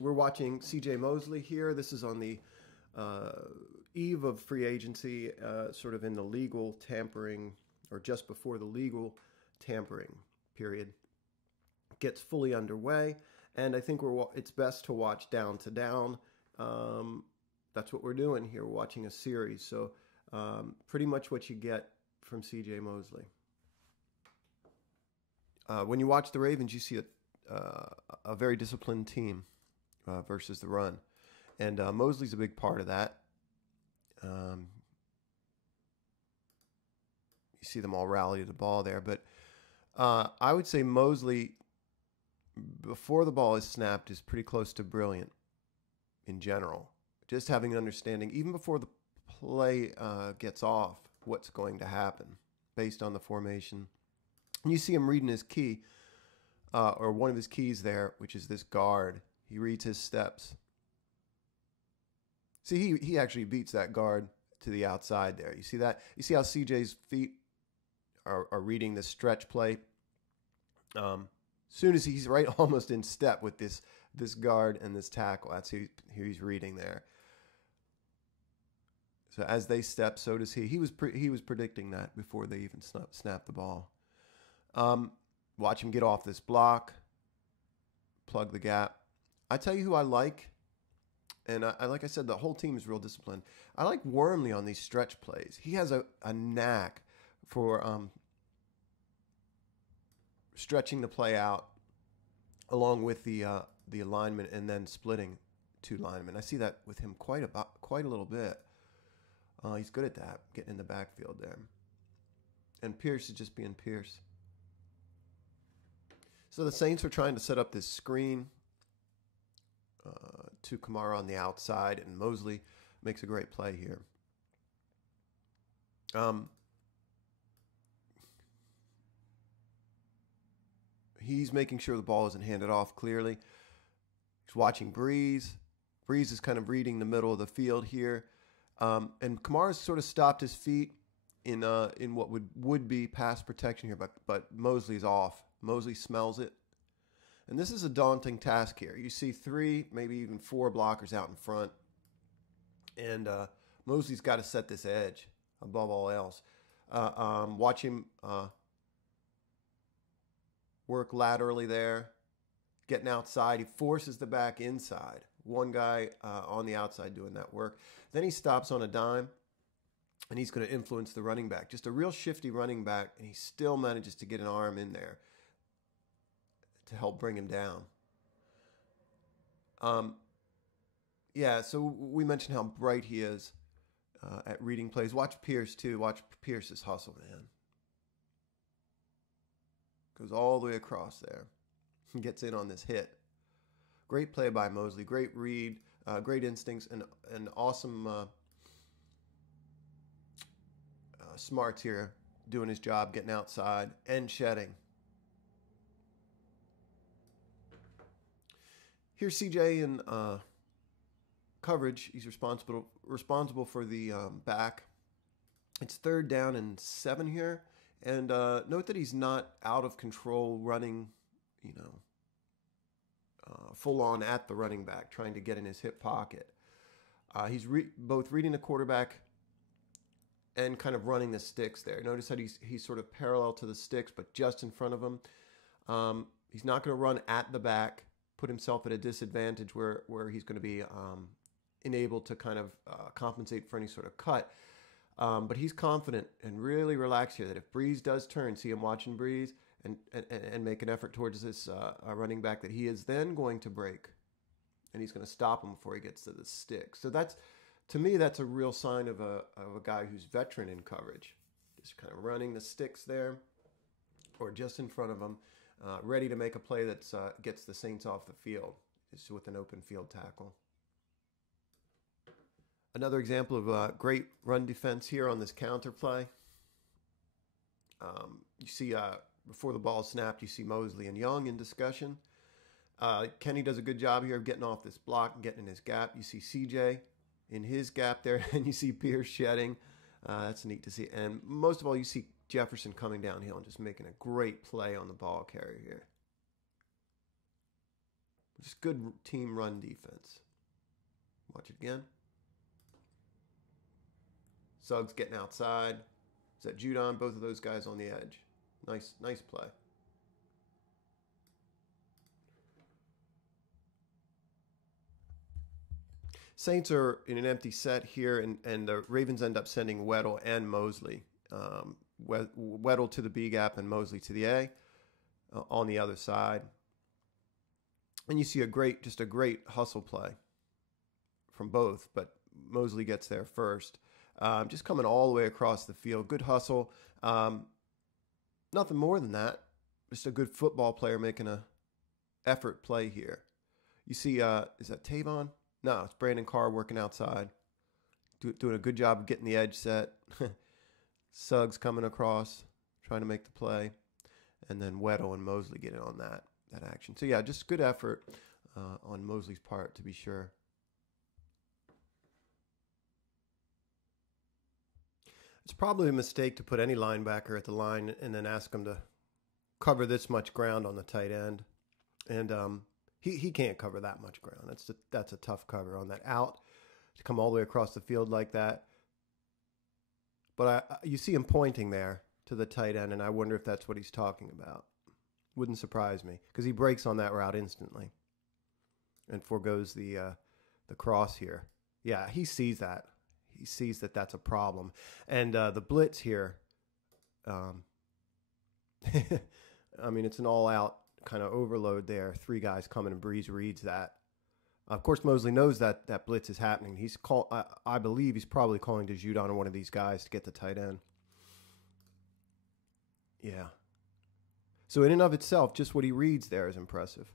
We're watching CJ Mosley here. This is on the eve of free agency, sort of in the legal tampering, or just before the legal tampering period gets fully underway. And I think it's best to watch down to down. That's what we're doing here. We're watching a series. So pretty much what you get from CJ Mosley. When you watch the Ravens, you see a very disciplined team versus the run. And Mosley's a big part of that. You see them all rally to the ball there. But I would say Mosley, before the ball is snapped, is pretty close to brilliant in general. Just having an understanding, even before the play gets off, what's going to happen based on the formation. And you see him reading his key, or one of his keys there, which is this guard. He reads his steps. See, he actually beats that guard to the outside there. You see that? You see how CJ's feet are reading the stretch play? Soon as he's right almost in step with this guard and this tackle, that's who he's reading there. So as they step, so does he. He was predicting that before they even snapped the ball. Watch him get off this block, plug the gap. I tell you who I like, and I like I said, the whole team is real disciplined. I like Wormley on these stretch plays. He has a knack for stretching the play out along with the alignment and then splitting two linemen. I see that with him quite a little bit. He's good at that, getting in the backfield there. And Pierce is just being Pierce. So the Saints were trying to set up this screen to Kamara on the outside, and Mosley makes a great play here. He's making sure the ball isn't handed off clearly. He's watching Breeze. Breeze is kind of reading the middle of the field here. And Kamara's sort of stopped his feet in what would be pass protection here, but Mosley's off. Mosley smells it. And this is a daunting task here. You see 3, maybe even 4 blockers out in front. And Mosley's got to set this edge above all else. Watch him work laterally there, getting outside. He forces the back inside. One guy on the outside doing that work. Then he stops on a dime, and he's going to influence the running back. Just a real shifty running back, and he still manages to get an arm in there to help bring him down. Yeah, so we mentioned how bright he is at reading plays. Watch Pierce, too. Watch Pierce's hustle, man. Goes all the way across there. He gets in on this hit. Great play by Mosley. Great read. Great instincts. And awesome smarts here. Doing his job, getting outside and shedding. Here's CJ in coverage. He's responsible for the back. It's 3rd down and 7 here. And note that he's not out of control running, full on at the running back, trying to get in his hip pocket. He's both reading the quarterback and kind of running the sticks there. Notice how he's sort of parallel to the sticks, but just in front of him. He's not going to run at the back, put himself at a disadvantage where he's going to be enabled to kind of compensate for any sort of cut. But he's confident and really relaxed here that if Breeze does turn, see him watching Breeze and make an effort towards this running back, that he is then going to break. And he's going to stop him before he gets to the stick. So to me, that's a real sign of a guy who's veteran in coverage. Just kind of running the sticks there or just in front of him, ready to make a play that gets the Saints off the field. It's with an open field tackle. Another example of great run defense here on this counter play. You see before the ball is snapped, you see Mosley and Young in discussion. Kenny does a good job here of getting off this block and getting in his gap. You see CJ in his gap there, and you see Pierce shedding. That's neat to see. And most of all, you see Jefferson coming downhill and just making a great play on the ball carrier here. Just good team run defense. Watch it again. Suggs getting outside. Is that Judon? Both of those guys on the edge. Nice play. Saints are in an empty set here, and the Ravens end up sending Weddle and Mosley. Weddle to the B gap and Mosley to the A on the other side. And you see just a great hustle play from both, but Mosley gets there first. Just coming all the way across the field. Good hustle. Nothing more than that. Just a good football player making a effort play here. You see, is that Tavon? No, it's Brandon Carr working outside. Doing a good job of getting the edge set. Suggs coming across, trying to make the play. And then Weddle and Mosley getting on that action. So, yeah, just good effort on Mosley's part, to be sure. It's probably a mistake to put any linebacker at the line and then ask him to cover this much ground on the tight end. And he can't cover that much ground. That's a tough cover on that out to come all the way across the field like that. But you see him pointing there to the tight end, and I wonder if that's what he's talking about. Wouldn't surprise me, because he breaks on that route instantly and forgoes the cross here. Yeah, he sees that. He sees that that's a problem. And the blitz here, I mean, it's an all-out kind of overload there. Three guys coming, and Breeze reads that. Of course, Mosley knows that blitz is happening. I believe he's probably calling to Judon or one of these guys to get the tight end. Yeah. So in and of itself, just what he reads there is impressive.